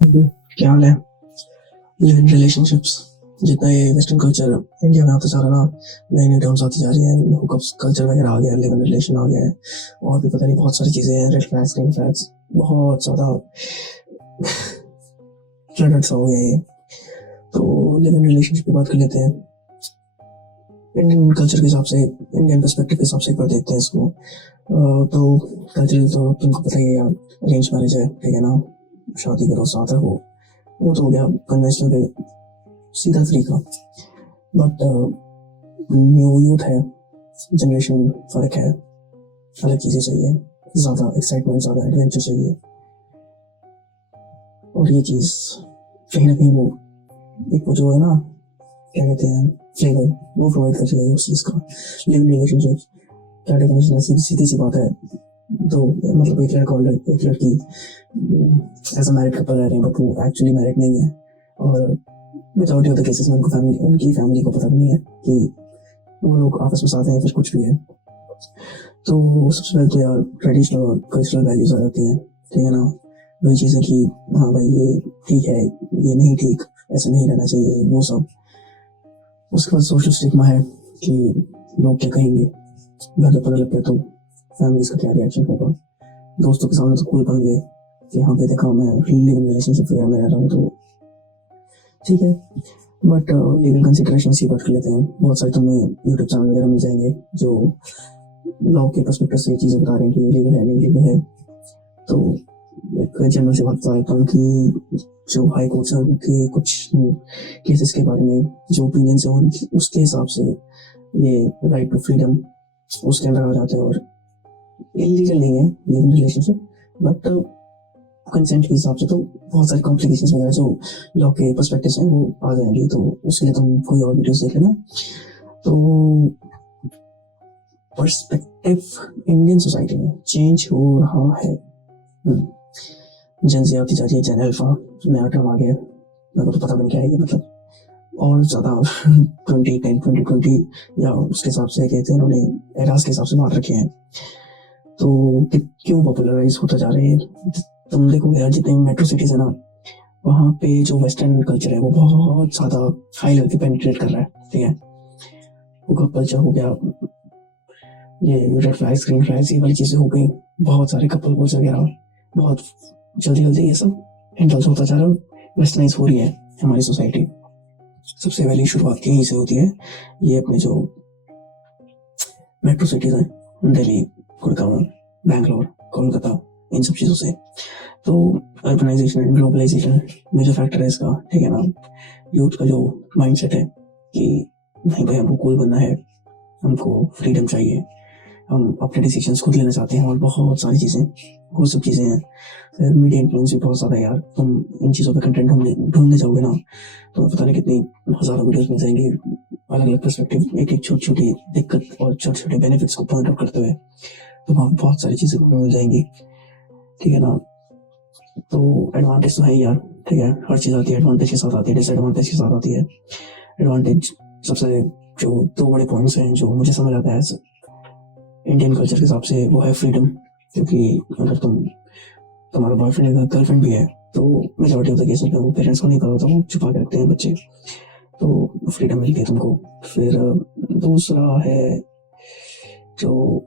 क्या हाल है? Live in relationships. जितना ये वेस्टर्न कल्चर इंडिया में आता जा रहा ना, नई नई टर्म्स आती जा रही हैं, हुकअप्स कल्चर वगैरह आ गया, लिव इन रिलेशन आ गया है, और भी पता नहीं बहुत सारी चीज़ें हैं, रेड फ्लैग्स ग्रीन फ्लैग्स, बहुत ज़्यादा फ्लडड सा हो गया ये। तो लिव इन रिलेशनशिप की बात कर लेते हैं। इंडियन कल्चर के हिसाब से, इंडियन पर्सपेक्टिव के हिसाब से एक बार देखते हैं इसको। तो कल्चरल तो तुमको पता ही है यार, अरेंज मैरिज है, ठीक है ना, शादी करो साथ रहो, वो तो हो गया कन्वेंशनल सीधा तरीका। बट न्यू यूथ है, जनरेशन फर्क है, अलग चीज़ें चाहिए, ज़्यादा एक्साइटमेंट, ज़्यादा एडवेंचर चाहिए, और ये चीज़ कहीं ना कहीं वो एक वो जो है ना, क्या कहते हैं, फ्लेवर, वो प्रोवाइड कर रही है उस चीज़ का। लिव रिलेशनशिप क्या डेफिनेशन है, सीधी सी बात है। तो मतलब एक लड़का और एक लड़की एज अ मैरिड कपल रह रहे हैं, बट वो एक्चुअली मैरिड नहीं है, और मेजॉरिटी ऑफ द केसेस में उनकी फैमिली को पता भी नहीं है कि वो लोग आपस में साथ हैं या फिर कुछ भी है। तो सबसे पहले तो यार ट्रेडिशनल और कल्चरल वैल्यूज आ जाती हैं, ठीक है ना, वही चीज़ें कि हाँ भाई ये ठीक है, ये नहीं ठीक, ऐसा नहीं रहना चाहिए, वो सब। उसके बाद सोशल स्टिग्मा है कि लोग क्या कहेंगे, घर पे पता लग गया तो फैमिलीज का क्या रिएक्शन होगा, दोस्तों के सामने तो कूल बन गए कि हाँ भाई देखा मैं लिव इन रिलेशनशिप में रह रहा हूँ, तो ठीक है। बट लीगल कंसिडरेशन की बात कर लेते हैं। बहुत सारे तुम्हें यूट्यूब चैनल वगैरह मिल जाएंगे जो लॉ के पर्सपेक्टिव से चीज़ें बता रहे हैं कि लीगल है नहीं लीगल है। तो एक जनरल से बात बता देता हूँ कि जो हाई कोर्ट है उनके कुछ केसेस के बारे में जो ओपिनियन है उसके हिसाब से ये राइट टू फ्रीडम उसके अंदर आ जाता है, और इलीगल नहीं है लिविंग रिलेशनशिप, बट कंसेंट के हिसाब से तो बहुत सारी कॉम्प्लिकेशंस वगैरह जो लॉ के पर्सपेक्टिव से वो आ जाएंगी, तो उसके लिए तुम कोई और वीडियोस देख लेना। तो पर्सपेक्टिव इंडियन सोसाइटी में चेंज हो रहा है। जेन ज़ी आती जा रही है, जेन अल्फा नया टर्म आ गया, मेरे को तो पता नहीं क्या है ये, मतलब और ज़्यादा 2010 2020 या उसके हिसाब से कहते हैं उन्होंने एराज के हिसाब से बांट रखे हैं। तो क्यों पॉपुलराइज होता जा रहे हैं, तुम देखोगे यार जितने मेट्रो सिटीज है ना, वहाँ पे जो वेस्टर्न कल्चर है वो बहुत ज़्यादा हाई लेवल पे पेनिट्रेट कर रहा है, ठीक है। हुकअप कल्चर हो गया, ये रेड फ्लैग्स ग्रीन फ्लैग्स ये वाली चीज़ें हो गई, बहुत सारे कपल गोल्स वगैरह, बहुत जल्दी जल्दी ये सब इंडल्ज होता जा रहा है, वेस्टर्नाइज हो रही है हमारी सोसाइटी। सबसे पहली शुरुआत यहीं से होती है, ये अपने जो मेट्रो सिटीज़ हैं, दिल्ली, गुड़गांव, बैंगलोर, कोलकाता, इन सब चीज़ों से। तो urbanization and globalization major factor है इसका, ठीक है ना। यूथ का जो माइंडसेट है कि नहीं भाई हमको कूल बनना है, हमको फ्रीडम चाहिए, हम अपने डिसीजंस खुद लेना चाहते हैं, और बहुत सारी चीज़ें, वो सब चीज़ें हैं। फिर मीडिया इन्फ्लुएंस भी बहुत ज़्यादा है यार, तुम इन चीज़ों पे कंटेंट ढूंढने जाओगे ना तो पता नहीं कितनी हज़ारों वीडियोस मिल जाएंगी, अलग अलग पर्सपेक्टिव, एक एक छोटी छोटी दिक्कत और छोटे छोटे बेनिफिट्स को पॉइंट आउट करते हुए, तो वहाँ बहुत सारी चीज़ें मिल जाएंगी, ठीक है ना। तो एडवांटेज तो है यार, ठीक है, हर चीज़ आती है एडवांटेज के साथ आती है, डिसएडवांटेज के साथ आती है। एडवांटेज सबसे जो दो बड़े पॉइंट्स हैं जो मुझे समझ आता है इंडियन कल्चर के हिसाब से, वो है फ्रीडम, क्योंकि अगर तुम्हारा बॉयफ्रेंड या गर्लफ्रेंड भी है तो मेजॉरिटी ऑफ द केसेस में वो पेरेंट्स को नहीं पता होता, वो छुपा के रखते हैं बच्चे, तो फ्रीडम मिल गई तुमको। फिर दूसरा है जो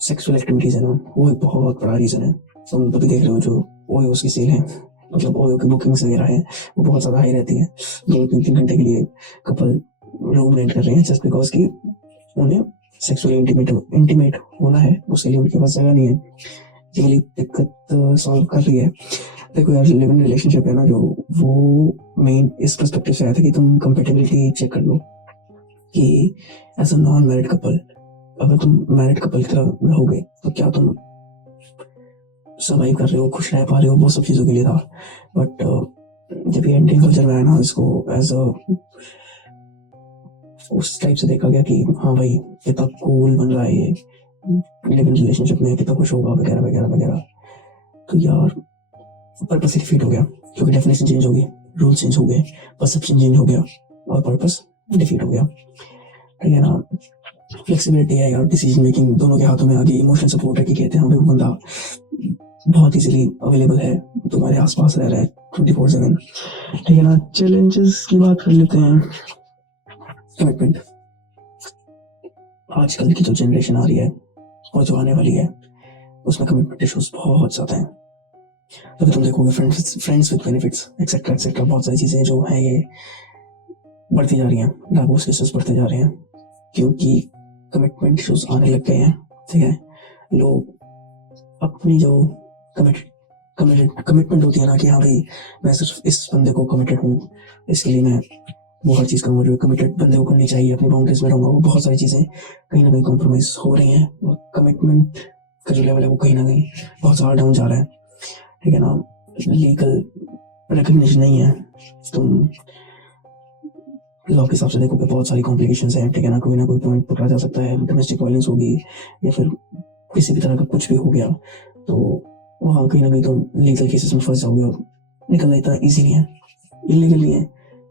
सेक्सुअल एक्टिविटीज़ है ना, वो एक बहुत बड़ा रीज़न है। तुम तो भी देख रहे हो जो ओयोस की सेल है, मतलब ओयो की बुकिंग्स वगैरह हैं, वो बहुत ज़्यादा हाई रहती है, 2-3 घंटे के लिए कपल रूम रेंट कर रहे हैं जस्ट बिकॉज कि उन्हें सेक्सुअली इंटीमेट होना है, उसके लिए उनके पास जगह नहीं है। ये वाली दिक्कत सॉल्व कर रही है। देखो यार, लिव इन रिलेशनशिप है ना जो, वो मेन इस पर्सपेक्टिव से आया था कि तुम कंपेटेबिलिटी चेक कर लो कि as a non married couple, अगर तुम मैरिड कपल की तरह रहोगे तो क्या तुम सर्वाइव कर रहे हो, खुश रह पा रहे हो, वो सब चीज़ों के लिए था। बट जब ये इंडियन कल्चर में आया ना, इसको एज अ उस टाइप से देखा गया कि हाँ भाई कितना कूल बन रहा है ये लिव इन रिलेशनशिप में, कितना खुश होगा वगैरह वगैरह वगैरह। तो यार पर्पस डिफीट हो गया, क्योंकि डेफिनेशन चेंज हो गई, रूल चेंज हो गए, परसेप्शन चेंज हो गया, और पर्पस डिफीट हो गया, ठीक है ना। फ्लेक्सिबिलिटी है यार, डिसीजन मेकिंग दोनों के हाथों में आ गई, इमोशनल सपोर्ट है कि कहते हैं हाँ भाई वो बंदा बहुत इजीली अवेलेबल है, तुम्हारे आसपास रह रहा है 24/7, ठीक है ना। चैलेंजेस की बात कर लेते हैं। कमिटमेंट, आजकल की जो जनरेशन आ रही है और जो आने वाली है उसमें कमिटमेंट इश्यूज बहुत ज़्यादा हैं। अभी तुम देखोगे friends with benefits etcetera etcetera, बहुत सारी चीज़ें जो हैं ये बढ़ती जा रही हैं, डाइवोर्स केसेस बढ़ते जा रहे हैं क्योंकि कमिटमेंट इश्यूज आने लग गए हैं, ठीक है। लोग अपनी जो कमिटमेंट होती है ना कि हाँ भाई मैं सिर्फ इस बंदे को कमिटेड हूँ, इसके लिए मैं वो हर चीज़ करूँगा जो कमिटेड बंदे को करनी चाहिए, अपनी बाउंड्रीज में रहूँगा, वो बहुत सारी चीज़ें कहीं ना कहीं कॉम्प्रोमाइज हो रही हैं और कमिटमेंट का जो लेवल है वो कहीं ना कहीं बहुत ज़्यादा डाउन जा रहा है, ठीक है ना। लीगल रिकग्निशन नहीं है, तुम लॉ के हिसाब से देखोगे बहुत सारी कॉम्प्लिकेशंस हैं, ठीक है ना। कोई ना कोई पॉइंट पकड़ा जा सकता है, डोमेस्टिक वायलेंस होगी या फिर किसी भी तरह का कुछ भी हो गया तो वहाँ कहीं ना कहीं तुम लीगल केसेस में फंस जाओगे और निकलना इतना ईजी नहीं है। इलीगल नहीं है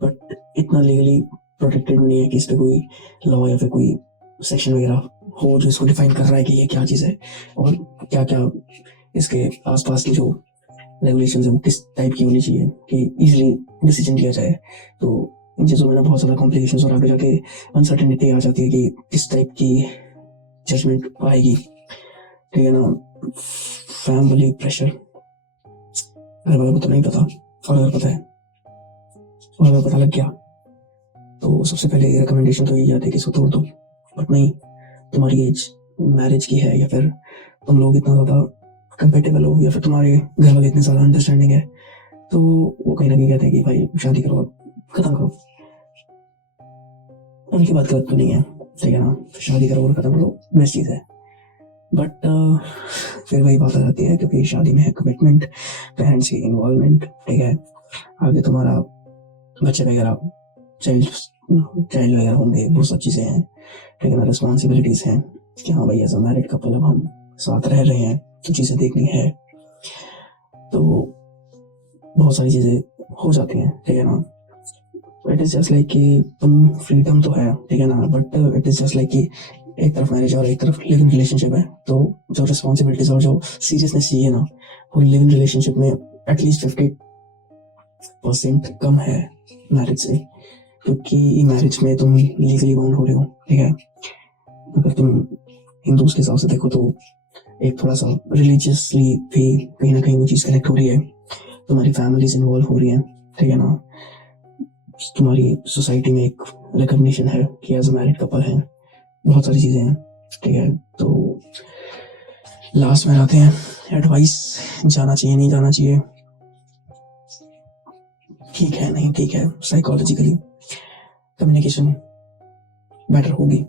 बट इतना लीगली प्रोटेक्टेड नहीं है कि इस पर कोई लॉ या फिर कोई सेक्शन वगैरह हो जो इसको डिफाइन कर रहा है कि ये क्या चीज़ है और क्या क्या इसके आसपास की जो रेगुलेशन है वो किस टाइप की होनी चाहिए कि इजीली डिसीजन लिया जाए। तो इन चीज़ों में ना बहुत ज़्यादा कॉम्प्लिकेशंस और आगे जाके अनसर्टेनिटी आ जाती है कि किस टाइप की जजमेंट आएगी, ठीक है ना। फैमिली प्रेशर, घर वालों को तो नहीं पता और अगर पता है और अगर पता लग गया तो सबसे पहले रिकमेंडेशन तो यही आती है कि इसको तोड़ दो, बट नहीं, तुम्हारी एज मैरिज की है या फिर तुम लोग इतना ज़्यादा कंपेटेबल हो या फिर तुम्हारे घर वाले इतने ज़्यादा अंडरस्टैंडिंग है तो वो कहीं ना कहीं कहते हैं कि भाई शादी करो, खत्म करो। उनकी बात गलत तो नहीं है, ठीक है ना, शादी करो और खत्म करो, बेस्ट चीज़ है। बट फिर वही बात आ जाती है क्योंकि शादी में है कमिटमेंट, पेरेंट्स की इन्वॉल्वमेंट, ठीक है, आगे तुम्हारा बच्चे वगैरह चाइल्ड वगैरह होंगे, वो सब चीज़ें हैं, ठीक है ना। रिस्पॉन्सिबिलिटीज़ हैं कि हाँ भाई एज अ मैरिड कपल अब हम साथ रह रहे हैं तो चीज़ें देखनी है, तो बहुत सारी चीज़ें हो जाती हैं, ठीक है ना। इट इज़ जस्ट लाइक कि तुम फ्रीडम तो है, ठीक है ना, but it is just like कि एक तरफ मैरिज और एक तरफ लिव इन रिलेशनशिप है, तो जो रिस्पॉन्सिबिलिटीज और जो सीरियसनेस चाहिए ना वो लिव इन रिलेशनशिप में एटलीस्ट 50% कम है मैरिज से, क्योंकि मैरिज में तुम लीगली बाउंड हो रहे हो, ठीक है। अगर तुम हिंदूज के हिसाब से देखो तो एक थोड़ा सा रिलीजियसली भी कहीं ना कहीं वो चीज़ कनेक्ट हो रही है, तुम्हारी फैमिलीज इन्वॉल्व हो रही है, ठीक है ना। तुम्हारी सोसाइटी में एक रिकग्निशन है कि एज अ मैरिड कपल है, बहुत सारी चीज़ें हैं, ठीक है। तो लास्ट में आते हैं एडवाइस, जाना चाहिए नहीं जाना चाहिए, ठीक है नहीं ठीक है, साइकोलॉजिकली कम्युनिकेशन बेटर होगी,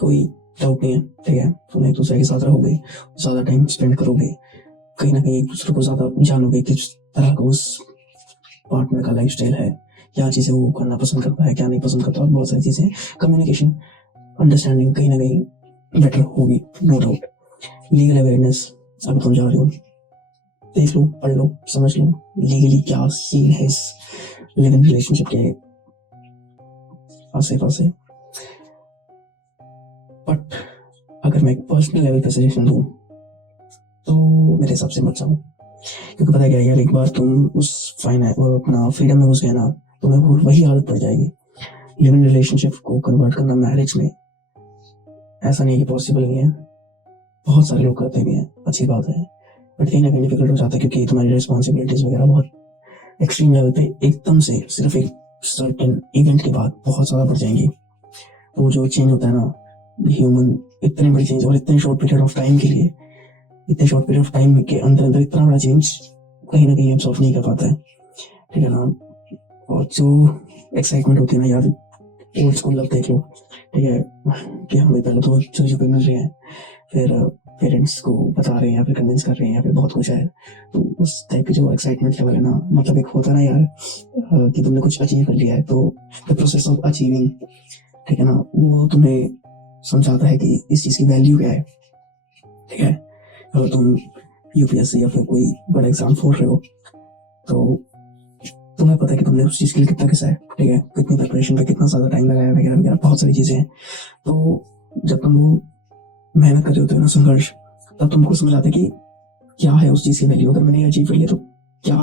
कोई डाउट नहीं है, ठीक है। तुम एक दूसरे के साथ रहोगे, ज़्यादा टाइम स्पेंड करोगे, कहीं ना कहीं एक दूसरे को ज़्यादा जानोगे किस तरह का उस पार्टनर का लाइफस्टाइल है, क्या चीज़ें वो करना पसंद करता है, क्या नहीं पसंद करता, और बहुत सारी चीज़ें, कम्युनिकेशन अंडरस्टैंडिंग कहीं ना कहीं बेटर होगी, नो डाउट। लीगल अवेयरनेस, अगर तुम जा रहे हो देख लो, पढ़ लो, समझ लो लीगली क्या सीन है इस लिव इन रिलेशनशिप के आसे पासे। बट अगर मैं एक पर्सनल लेवल पे सजेशन दूं तो मेरे हिसाब से मत जाओ, क्योंकि पता क्या है यार, एक बार तुम उस अपना फ्रीडम में घुस गए ना, तुम्हें वही आदत पड़ जाएगी। लिव इन रिलेशनशिप को कन्वर्ट करना मैरिज में ऐसा नहीं है कि पॉसिबल नहीं है, बहुत सारे लोग करते भी हैं, अच्छी बात है, बट कहीं ना कहीं डिफिकल्ट हो जाता है क्योंकि तुम्हारी रिस्पॉन्सिबिलिटीज वगैरह बहुत एक्सट्रीम लेवल पे एकदम से सिर्फ एक सर्टेन इवेंट के बाद बहुत ज़्यादा बढ़ जाएंगी। वो जो चेंज होता है ना ह्यूमन, इतनी बड़ी चेंज और इतने शॉर्ट पीरियड ऑफ टाइम के लिए, इतने शॉर्ट पीरियड ऑफ टाइम के अंदर अंदर इतना बड़ा चेंज कहीं ना कहीं एब्सॉर्ब नहीं कर पाता है, ठीक है ना। और जो एक्साइटमेंट होती है ना यार, ओल्ड स्कूल लव देख लो, ठीक है, कि हमें पहले तो चीज़ों पे मिल रहे हैं, फिर पेरेंट्स को बता रहे हैं या फिर कन्विंस कर रहे हैं या फिर बहुत कुछ है, तो उस टाइप की जो एक्साइटमेंट लेवल है ना, मतलब एक होता है ना यार कि तुमने कुछ अचीव कर लिया है, तो द प्रोसेस ऑफ अचीविंग, ठीक है ना, वो तुम्हें समझाता है कि इस चीज़ की वैल्यू क्या है, ठीक है। अगर तुम यूपीएससी या फिर कोई बड़ा एग्जाम फोड़ रहे हो तो तुम्हें पता है कि तुमने उस चीज़ के लिए कितना किया है, ठीक है, कितनी प्रिपरेशन पे कितना ज़्यादा टाइम लगाया वगैरह वगैरह, बहुत सारी चीज़ें हैं। तो जब तुम वो मेहनत कर रहे होते हो ना, संघर्ष, तब तुमको समझ आता है कि क्या है उस चीज़ की वैल्यू, अगर मैंने अचीव कर लिया तो क्या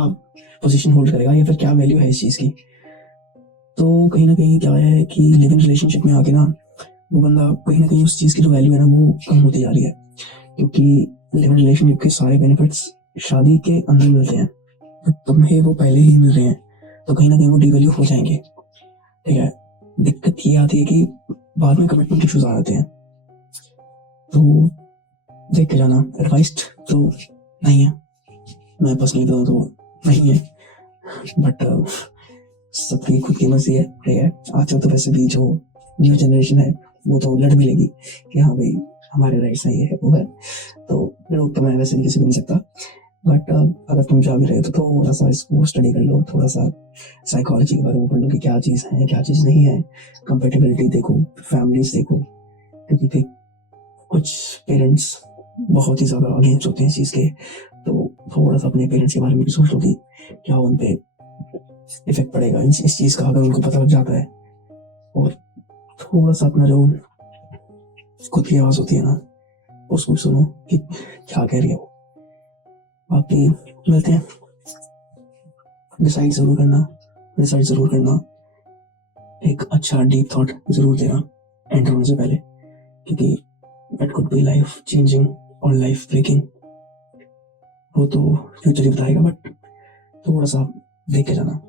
पोजीशन होल्ड करेगा या फिर क्या वैल्यू है इस चीज़ की। तो कहीं ना कहीं क्या है कि लिव इन रिलेशनशिप में आके ना वो बंदा कहीं ना कहीं उस चीज़ की जो वैल्यू है ना वो कम होती जा रही है, क्योंकि लिव इन रिलेशनशिप के सारे बेनिफिट्स शादी के अंदर मिलते हैं, बट तुम्हें वो पहले ही मिल रहे हैं तो कहीं ना कहीं वो डिवैल्यू हो जाएंगे। ठीक है, दिक्कत ये आती है कि बाद में कमिटमेंट इश्यूज आ जाते हैं। तो देख के जाना, एडवाइस्ड तो नहीं है, मैं पर्सनली बताऊँ तो नहीं है, बट सबकी खुद की मर्जी है। ठीक है, आजकल तो वैसे भी जो न्यू जनरेशन है वो तो लड़ भी लेगी कि हाँ भाई हमारे राइट्स हैं, ये है वो है, तो लोग तो मैं वैसे भी किसी को नहीं सकता। बट अगर तुम जा भी रहे हो तो थोड़ा सा इसको स्टडी कर लो, थोड़ा सा साइकोलॉजी के बारे में पढ़ लो कि क्या चीज़ है क्या चीज़ नहीं है, कंपेटेबिलिटी देखो, फैमिलीज देखो, क्योंकि फिर कुछ पेरेंट्स बहुत ही ज़्यादा अगेंस्ट होते हैं इस चीज़ के। तो थोड़ा सा अपने पेरेंट्स के बारे में भी सोच लो कि क्या उन पे इफेक्ट पड़ेगा इस चीज़ का अगर उनको पता लग जाता है। और थोड़ा सा अपना जो खुद की आवाज़ होती है ना उसको सुनो कि क्या कह रही है वो। बाकी मिलते हैं, डिसाइड ज़रूर करना, डिसाइड ज़रूर करना, एक अच्छा डीप थॉट ज़रूर देना एंटर होने से पहले, क्योंकि it could be life changing और लाइफ ब्रेकिंग, वो तो फ्यूचर ही बताएगा, बट थोड़ा सा देख के जाना।